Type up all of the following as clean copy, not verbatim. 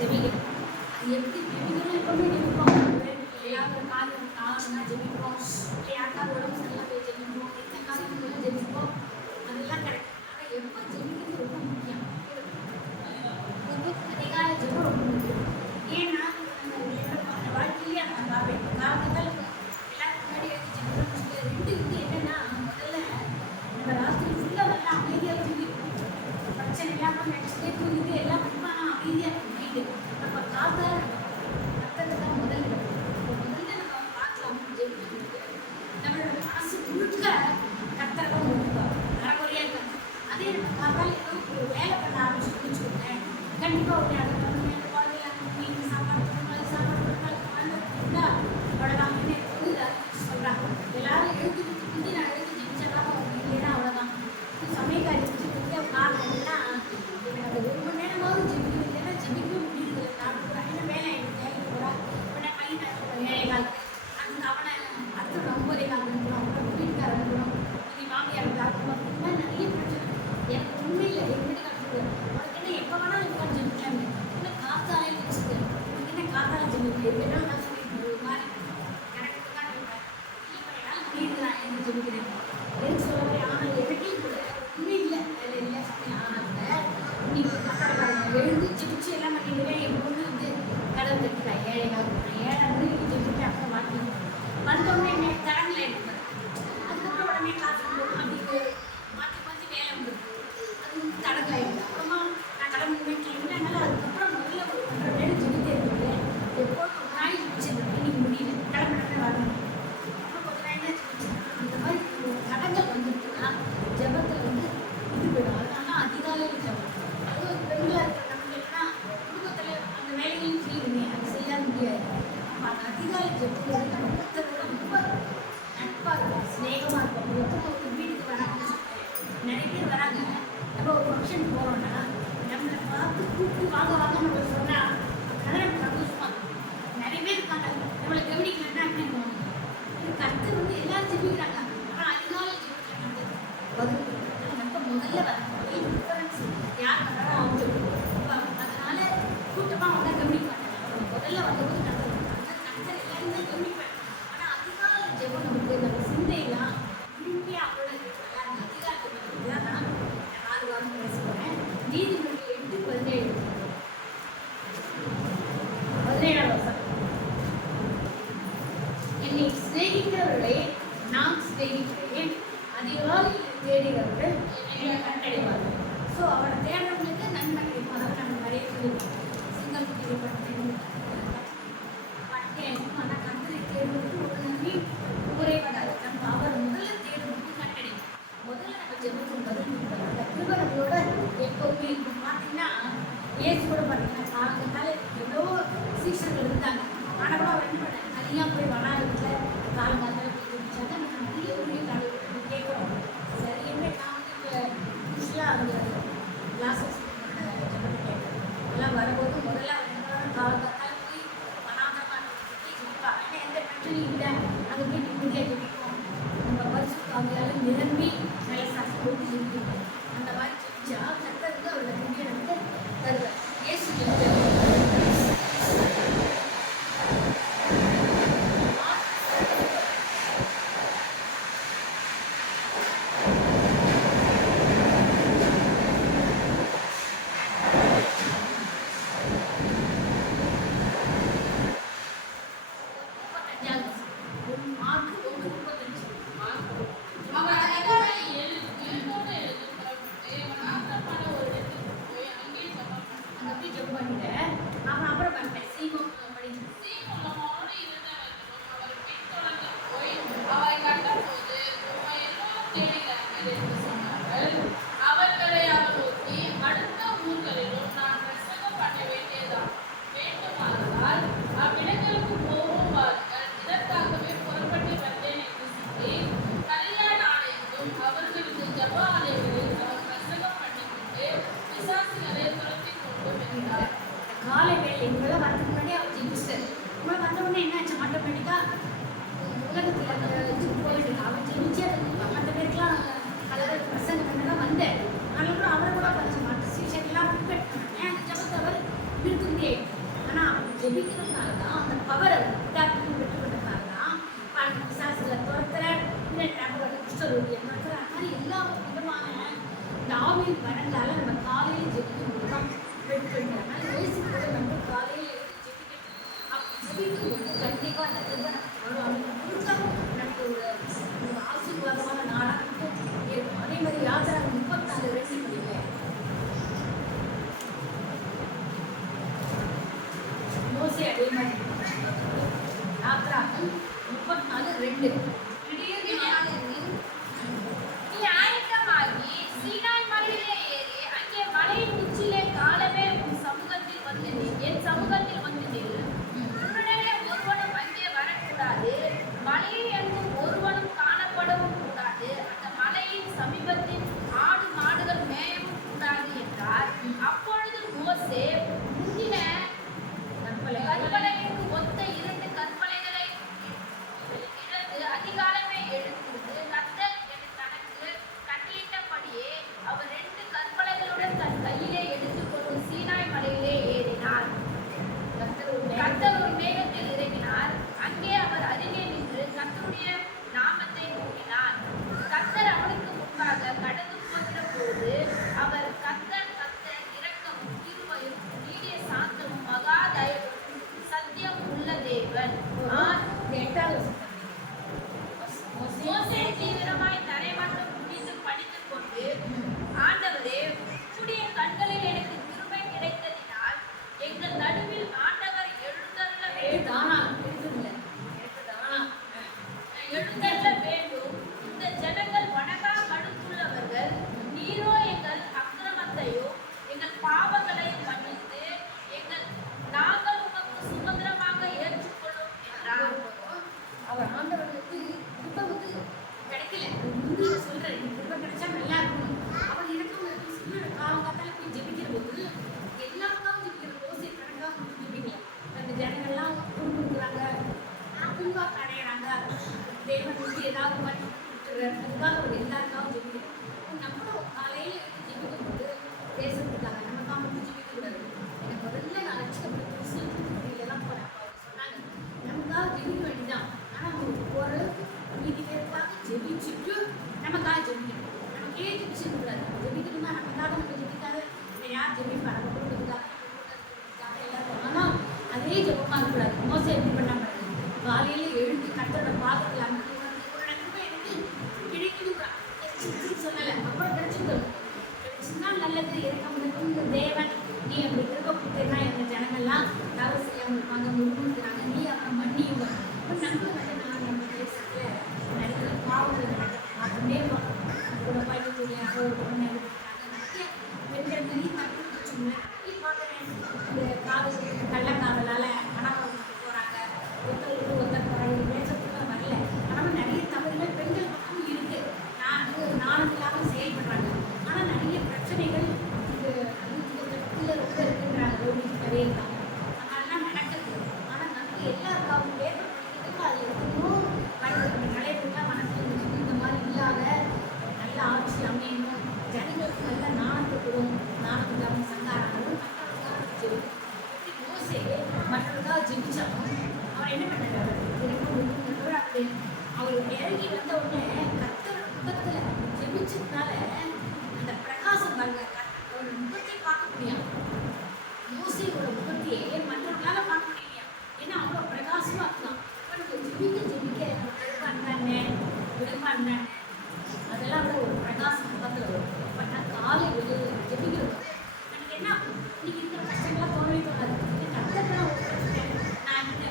ஜெபிக்கிறோம். அது எப்படி ஜெபிக்கிறோம்? எப்பவுமே ஜெபிப்போம். ஏதாவது ஒரு காரியம் காரணம்னா ஜெபிப்போம். இல்லை யாருக்காவது உடம்பு சரியில்லை போய் ஜெபிப்போம். எந்த காரியங்களும் ஜெபிப்போம். அதெல்லாம் கிடைக்கும். ஆனால் எப்போ ஜெபிக்கிறது ரொம்ப முக்கியம். அதிகாலை ஜெபம் ரொம்ப முக்கியம். ஏன்னா அந்த வாழ்க்கையிலேயே அதை நான் பார்ப்பேன். காரணத்தால் எல்லாரும் முன்னாடி எழுதி ஜெபிக்கிறோம். ரெண்டு என்னன்னா முதல்ல நம்ம ராத்திரி ஃபுல்லாக நல்லா அமைதியாக தூங்கிருக்கோம். பிரச்சனை இல்லாமல் நினச்சிட்டே தூங்கிட்டு எல்லாம் ரொம்ப அமைதியாக இருக்கும் மைண்டு. நம்ம காத்தா கத்தது தான் முதல்ல. முதல்ல நம்ம பார்க்கலாம் ஜெபிக்கிறது. நம்மளோட மனசு முழுக்க கத்தரை தான் முழுப்பாங்க. அறகுறையாக இருக்காங்க. அதே நம்ம காத்தால் ஏதோ ஒரு வேலை பண்ண ஆரம்பிச்சு வச்சுக்கோங்க. கண்டிப்பாக ஒரு அதை பண்ணுங்க, அந்த குழந்தைய மீன் சாப்பாடு கொடுக்கணும், அது சாப்பாடு கொடுக்கணும், குழந்தை கொடுத்தா அவ்வளோதான். வந்து சொல்கிறாங்க எல்லாரும் எழுதுறதுக்கு முந்தி நான் எழுதி ஜெபிச்சதான் இல்லைன்னா அவ்வளோதான். சமயக்காரி செஞ்சுட்டு காரணம் என்னன்னா எனக்கு ஒரு மணி நேரமாவது ஜெபிக்கணும். இல்லைன்னா ஜெபிக்கவே முடியுது. நான் கூட என்ன வேலை எனக்கு வேலைக்கு போகிறா இப்போ நான் பையன் ஏழைகால் அந்த அவனை அடுத்த 9 அனுப்பணும், அப்புறம் வீட்டுக்கார அனுப்பணும், நீ மாமியார் அனுப்பணும். இந்த மாதிரி நிறைய பிரச்சனை. எனக்கு உண்மையில் எங்கள் வீட்டுக்கார உனக்கு என்ன எப்போ வேணாலும் உட்காந்து ஜெபிக்கலாமே, இல்லை காத்தாலே வச்சுட்டு உனக்கு என்ன காத்தால ஜெபிக்க வேணாலும் நான் சொல்லிட்டு ஒரு மாதிரி எனக்கு உட்காந்து இல்லை என்னால் முடியுது நான் என்ன ஜெபிக்கிறேன் எதுக்கு சொல்லவே. ஆனால் எனக்கே கூட உண்மை இல்லை வேலை இல்லை ஆனால் நீங்கள் எழுந்து ஜெபிச்சு எல்லாம் பண்ணிடுவேன். என் பொண்ணு வந்து கடவுள் தட்டுறேன் ஏழைகால் ஏழாவது ஜெபிட்டு அப்புறம் மாட்டி வந்தோடனே என்ன கடனில் எடுப்பேன். அதுக்கப்புறம் உடனே காசு அப்படி மாற்றி மாற்றி வேலை வந்துருக்கு. அது வந்து தடங்கள் ஆகிடுது. அப்புறமா நான் கடன் வீட்டில் இல்லை. அதனால் அதுக்கப்புறம் முதல்ல ஒரு 1.5 மணி நேரம் ஜெபித்தே இருந்தேன். எப்போது ஒரு நாள் ஜெபிச்சிருந்தேன். இன்னைக்கு முடியல கிளம்பினே வரணும். அப்புறம் கொஞ்ச நாள் தான் ஜெபிச்சேன். அந்த மாதிரி தடங்கள் வந்துருக்குன்னா ஜெபத்தில் வந்து இது போயிடும். அதனால அதிகாலையில் ஜெபம். அது ஒரு பெண்களாக இருக்கிற நமக்கு என்னன்னா குடும்பத்தில் அந்த வேலையும் செய்யுங்க, அது செய்யாத முடியாது. நம்ம அந்த அதிகாலை ஜெபம் நம்ம கத்தரோட ரொம்ப நட்பாக இருக்கும், ஸ்நேகமாக இருக்கும். ஒருத்தர் வீட்டுக்கு வராங்கன்னு சொல்லிட்டு நிறைய பேர் வராங்க. நம்ம ஒரு ஃபங்க்ஷன் போகிறோன்னா நம்மளை பார்த்து கூப்பிட்டு வாங்க வாங்க நம்ம சொன்னால் அதனால நம்ம சந்தோஷமாக இருக்கும். நிறைய பேர் இருக்காங்க நம்மளை கவனிக்கலன்னா அப்படின்னு கருத்து வந்து எல்லாரும் ஜெபிக்கிறாங்க. ஆனால் அதிகாலை ஜெபிக்கிறாங்க பதில் நம்ம முதல்ல வரணும். டிஃபரன்ஸ் யார் வந்தாலும் அவங்க ஜெபிப்பாங்க. அதனால கூட்டமாக வந்தால் கவனிக்க மாட்டாங்க. முதல்ல வந்தபோது கத்தர் எல்லாரும் தான் கவனிப்பேன். ஆனால் அதிகாலை ஜெபம் நமக்கு நம்ம சிந்தையெல்லாம் திரும்பியாக அவ்வளோ இருக்கிறதா அந்த அதிகாலை ஜெபத்துக்கு தான் நான் 4 வாரம் பேச போகிறேன். நீதிமொழிகள் 8:17 17ஆம் வசனம். என்னை சிநேகிக்கிறவர்களை நான் சிநேகிக்கிறேன், அதிகாலையில் தேடுகிறவர்கள் என்னை கண்டடைவார்கள். ஸோ அவரை தேடுறவங்களுக்கு நன்மை கிடைக்கும். அதாவது நம்ம நிறைய சொல்லுவோம் சிங்கம் குட்டியை பற்றி பட்டேன். ஆனால் கந்தரை தேடுவதற்கு ஒரு நன்மை குறைவதால் நம்ம அவர் முதல்ல தேடுவதற்கு கண்டடையும். முதல்ல நம்ம ஜெபத்துக்கு பதில் கொடுப்போம். அந்த கிருபை நம்மளோட எப்போவுமே இருக்கும். பார்த்தீங்கன்னா ஏசு கூட பார்த்தீங்கன்னா காலத்தால எவ்வளவோ சீசர்கள் இருந்தாங்க. ஆனால் கூட அவர் என்ன பண்ணாங்க, தனியாக போய் வனாரத்தில் காலங்காலத்தில் போய் குடிச்சாங்க. நம்ம நிறைய ஊழிய காலத்தில் கேட்குறோம். சரி என்ன நான் வந்து இப்போ யூஸ்வலாக அந்த கிளாஸஸ் ஜெபத்தை கேட்குறேன். எல்லாம் வரும்போது முதல்ல காலங்காலத்தால் போய் வனாந்தரமாக ஜெபிப்பா. ஏன்னா எந்த பிரச்சனையும் இல்லை, அங்கே போய் நிம்மதியாக ஜெபிப்போம். நம்ம பரிசுத்தாவியால் நிரம்பி நல்ல சக்தி போட்டு ஜெபிப்போம். அந்த மாதிரி ஜெபிச்சா கர்த்தர் வந்து அவரோட நன்மையை வந்து தருவார். இயேசு அப்புறம் பண்ணேன் சீமம் படி அவர்களை அவர் நோக்கி அடுத்த ஊர்களிலும் நான் பிரசங்கம் பண்ண வேண்டியதான் வேண்டுமானால் அவ்விடங்களுக்கு போகும் வாருங்கள், இதற்காகவே புறப்பட்டு வந்தேன் என்று சொல்லி கல்யாண ஆலயத்தும் அவர்களுக்கு ஜப ஆலயங்களையும் அவர் பிரசங்கம் பண்ணிக்கொண்டு பிசாசுகளை துரத்தி கொண்டு வந்தார். காலை வேலை இங்கெல்லாம் வரதுக்கு முன்னாடி அவர் ஜெபிச்சார். உங்களை வந்த உடனே என்ன ஆச்சு, ஆட்டோமேட்டிக்காக உலகத்தில் அந்த போயிட்டு அவர் ஜெபிச்சு அது மற்ற பேருக்குலாம் கலர் பிரசங்கம் பண்ண தான் வந்தேன். அதனால கூட அவரை கூட கொஞ்சம் மற்ற சீசன்லாம் ப்ரிப்பேர் பண்ணேன். அந்த ஜபத்தை அவர் நிறுத்த முடியாது. ஜெபிக்கிறதுனால தான் அந்த பவரை விடாக்கி பெற்றுக்கொண்டதுனால தான் அந்த பிசாசுகளை துரத்துற இல்லை நம்ம குஷ்டரோகியை துரத்துற அந்த மாதிரி எல்லா விதமான இந்த ஆவியின் வரங்களால நம்ம காலையில் ஜெபிக்கும் தான் பெற்றுக்கொள்கிற மாதிரி வயசுக்கு நம்ம காலையில் ஜெபிக்கணும். அப்படி ஜெபிக்கும் கண்டிப்பாக அந்த கிருபை நமக்கு வரும். அவங்க முழுக்க நமக்கு ஒரு ஆசீர்வாதமான நாளாக இருக்கும். அதே மாதிரி யாத்திரை 34:2 படிங்க. மோசே அதே மாதிரி யாத்திராக்கள் 34:2 நீ ஆயத்தமாகி சீனாய் மலையிலே ஏறி அங்கே மலையின் உச்சியிலே காலமே என் சமூகத்தில் வந்து நில். உன்னுடனே ஒருவனும் அங்கே வரக்கூடாது, மலையில் எங்கும் ஒருவனும் காணப்படவும் கூடாது, அந்த மலையின் சமீபத்தில் ஆடு மாடுகள் மேயவும் கூடாது என்றார். அப்பொழுது மோசே முந்தின கற்பனைக்கு ஒத்த 2 கற்பனைகளை இழந்து அதிகாலமே எழுந்திருந்து கர்த்தர் தனக்கு கட்டளையிட்டபடியே அவர் 2 கற்பனைகளுடன் தன் கையிலே எடுத்துக்கொண்டு சீனாய் மலையிலே ஏறினார். கர்த்தர் ஒரு மேகத்தில் இறங்கினார். அங்கே அவர் அருகே நின்று கர்த்தருடைய நாமத்தை கூறினார். கர்த்தர் அவனுக்கு முன்பாக கடந்து போகிற போது அவர் கர்த்தர் இரக்கமும் கிருபையும் நீடிய சாந்தமும் மகா தயவும் சத்தியம் உள்ள தேவன். மோசே தீவிரமாய் தரைமட்டம் குனிந்து பணித்துக் கொண்டு, ஆண்டவரே, உம்முடைய கண்களில் எனக்கு கிருபை கிடைத்ததினால் எங்கள் நடுவில் ஆண்டவர் எழுந்தருள வேண்டும். இந்த ஜனங்கள் வணங்கா மடுத்துள்ளவர்கள். நீரோ எங்கள் அக்கிரமத்தையோ எங்கள் பாவங்களையும் மன்னித்து நாங்கள் உமக்கு சுதந்திரமாக ஏற்றுக்கொள்ளும் என்றார். அவர் ஆண்டவர்களுக்கு கிருபை வந்து கிடைக்கல. முந்தைய சொல்றேன், கிருபை கிடைச்சா நல்லா இருக்கும். அவர் இருக்கும் சொல்ற காலங்காத்தால போய் ஜெபிக்கிற போது எல்லாருக்காகவும் ஜெபிக்கிற ஓசை கணக்காக ஜெபிக்கல. அந்த ஜனங்கள்லாம் கொடுக்குறாங்க, துன்பாக அடையிறாங்க, தேவன் வந்து ஏதாவது பண்ணி கொடுத்துறாரு. அதுக்காக அவர் எல்லாருக்காகவும் ஜெபிக்கணும். நம்மளும் காலையில் எடுத்து ஜெபிக்கும் போது தேசத்துக்காக நமக்காக மட்டும் ஜெபிக்கக்கூடாது. எனக்கு முதல்ல நான் லட்சம் போனேன். அவர் சொன்னாங்க நமக்காக ஜெபிக்க வேண்டியதான். ஆனால் ஒரு மீதி பேருக்காக ஜெபிச்சுட்டு நமக்காக ஜெபிக்கணும். நமக்கு ஏன் ஜெபிச்சுக்கூடாது? நம்ம ஜெபிக்கணும்னா நமக்காக நம்ம ஜெபிக்காத யார் ஜெபிப்பா? நம்ம குடும்பத்துக்காக எல்லாரும். ஆனால் அதே ஜெபமாக இருக்கக்கூடாது. மோசம் எப்படி பண்ணாம காலையில் எழுந்து கர்த்தரோட பாதத்தில் அங்கே எனக்கு கிடைக்கணும் சொல்லலை. அப்புறம் கிடைச்சிருக்கணும். கிடைச்சுன்னா நல்லது. எனக்கு இந்த தேவன் நீ அப்படி திரும்ப கொடுத்தேன்னா எங்கள் ஜனங்கள்லாம் தவறு செய்யாமல் இருப்பாங்க, முழுமுழுக்கிறாங்க, நீ அவனை மன்னியுங்க. நம்ம நான் நம்ம தேசத்தில் நிறைய பாவங்கள் நடந்தே கூட பயணக்கூடிய ஒரு பொண்ணு நிறைய பெண்கள் மீறி தப்பு வச்சுங்களேன். பார்க்குறேன் இந்த காதல் கள்ளக்காதலால் கணவன் போகிறாங்க, ஒருத்தருக்கு ஒருத்தர் போகிறாங்க. பேசத்துக்குள்ள வரல. ஆனால் நிறைய தவறுகள் பெண்கள் பக்கம் இருக்குது. நானும் இல்லாமல் செயல்படுறாங்க. ஆனால் நிறைய பிரச்சனைகள் இது ரொம்ப இருக்குன்றாங்க. ரோடிக்கு நிறைய இருக்காங்க. அதெல்லாம் நடக்குது. ஆனால் நமக்கு எல்லாருக்காகவும் பேப்பர் அது இருக்கணும். நடைமுறைலாம் மனசில் இந்த மாதிரி இல்லாத நல்ல ஆட்சி அமையணும். ஜனங்களுக்கு நல்ல நாணத்தை கொடுக்கும். நாணம் இல்லாமல் சங்காராகவும் எப்படி மோசே மற்றவர்களுக்காக ஜெபிச்சாலும் அவர் என்ன பண்ணாரு? அவர் இறங்கி வந்த உடனே கர்த்தர் முகத்தில் ஜெபிச்சதுனால அந்த பிரகாசம் பாருங்க. ஒரு முகத்தை பார்க்க முடியும். மோசையோட முகத்தையே மற்றவர்களால் பார்க்க முடியலையா? ஏன்னா அவ்வளோ பிரகாசமாக இருக்கலாம். இப்போ நம்ம ஜெபிக்க விரும்பாண்டானே அதெல்லாம் ஒரு பிரகாசம் முகத்தில் வரும். பண்ணால் காலை வெளியில் ஜெபிக்கிறது எனக்கு என்ன இன்னைக்கு இருக்கிற கஷ்டங்கள்லாம் தோணவே தோணாது. கஷ்டத்தான் ஒரு பிரச்சனை. நான் என்ன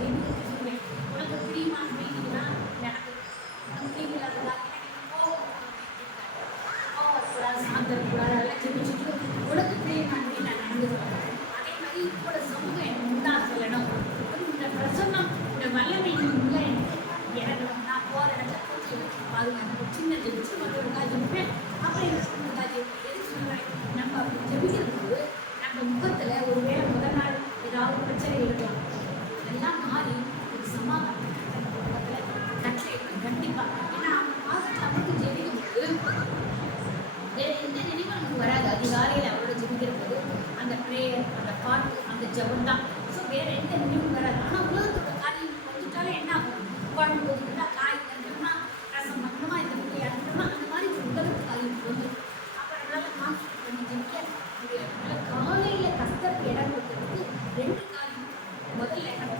ஜெபிக்க சொல்லுவேன். உனக்கு பிடிமா அப்படின்னா நடக்குது. உனக்கு பிடிக்கலாதா சாந்தக்கூடாது. அதெல்லாம் ஜெபிச்சுட்டு உனக்கு பிடிமா அப்படின்னு நான் நடந்துக்குவேன். அதே மாதிரி இப்போட சமூகம் எனக்கு முன்னாள் சொல்லணும். இந்த பிரசன்னம் இந்த வல்லமை உள்ள எனக்கு நான் போகிற இடத்துல போச்சு பாதுகாப்பு சின்ன ஜெபிச்சு மற்றவருக்காக ஜெபிப்பேன். அப்புறம் என்ன சொல்லுறதா ஜெபிப்பேன். எது சொல்லுவேன்? நம்ம அப்படி ஜெபிக்கிறது நம்ம முகத்தில் ஒரு வேளை முதல் நாள் ஏதாவது பிரச்சனை இருக்கலாம். அதெல்லாம் மாறி ஒரு சமாதானம் முகத்தில் கட்டளை கண்டிப்பாக. ஏன்னா அவங்க பாதத்தில் அவருக்கு ஜெபிக்கும் போது வேறு எந்த நினைவும் நமக்கு வராது. அதிகாலையில் அவரோட ஜெபிக்கிற போது அந்த ப்ரேயர், அந்த பாட்டு, அந்த ஜபம் தான். ஸோ வேற எந்த நினைவும் வராது. ஆனால் உலகத்தோட காரியம் வந்துட்டாலும் என்ன ஆகும்? குழம்பு கொதிக்கணும்னா காய் தரணுமா, ரசம் பண்ணணுமா, இந்த முட்டையை அனுப்பணுமா, அந்த மாதிரி ஒரு உலகத்து காரியம் வந்து அப்போ நம்மளால் கான்சன்ட்ரேட் பண்ணி ஜெயிக்க முடியாது. காலையில் கஷ்டத்துக்கு இடம் கொடுத்ததுக்கு ரெண்டு காரியம். முதல்ல நம்ம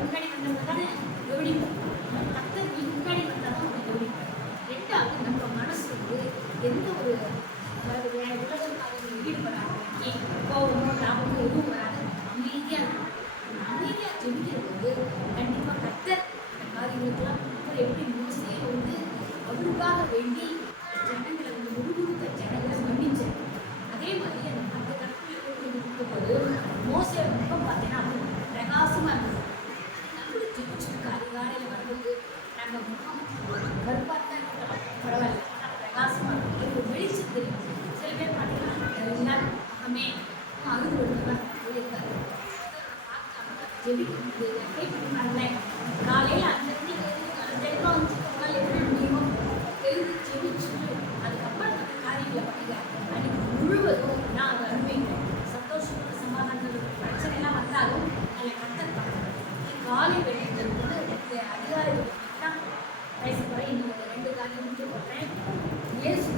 முன்னாடி வந்தவங்க தானே கவனிப்போம். கஷ்டம் நீ முன்னாடி வந்தால் தான் அவங்க கவனிப்போம். ரெண்டாவது நம்ம மனசு வந்து எந்த ஒரு அதாவது வேற உலகம் காரியத்தில் ஈடுபடாத கோபமோ லாபமோ எதுவும் வராது. அமைதியாக இருக்கும். அமைதியாக ஜெபிக்கிற போது கண்டிப்பாக கர்த்தர் அந்த காரியங்களுக்கெல்லாம் அவர் எப்படி மோசையை வந்து அவருக்காக வேண்டி ஜனங்களை வந்து முழுமுழுத்த ஜனங்களை மன்னிச்சார். அதே மாதிரி அந்த கற்பனை கொடுக்கும்போது மோசை ரொம்ப பார்த்தீங்கன்னா பிரகாசமாக இருந்தது. நம்மளும் ஜெபிச்சுட்டு அதிகாலையில் வரும்போது நாங்கள் முகம் கருப்பாத்தான் பரவாயில்ல, ஆனால் பிரகாசமாக இருக்கும். அது ஒரு வெளிச்சம் தெரியும். சில பேர் பார்த்தீங்கன்னா எல்லாரும் முகமே அழுது விடுவாங்க சொல்லியிருக்காரு. ஜெபிக்கும்போது கேட்கணும்ல காலையில் அந்த டைமாக வந்து உங்களால் எப்படி முடியுமோ எழுதி ஜெபிச்சுட்டு அதுக்கப்புறம் அந்த காரியங்களை பண்ணுங்க. அன்றைக்கி முழுவதும் நான் அதை அனுபவிக்கிறேன். சந்தோஷமான சமாதானங்கள் பிரச்சனைலாம் வந்தாலும் அதில் கற்றுப்பாங்க. காலை வெளியிட்டு வந்து அதிகாரிகள் தான் பேச போகிறேன். இன்னும் ரெண்டு காரியம் முடிச்சு போடுறேன். இயேசு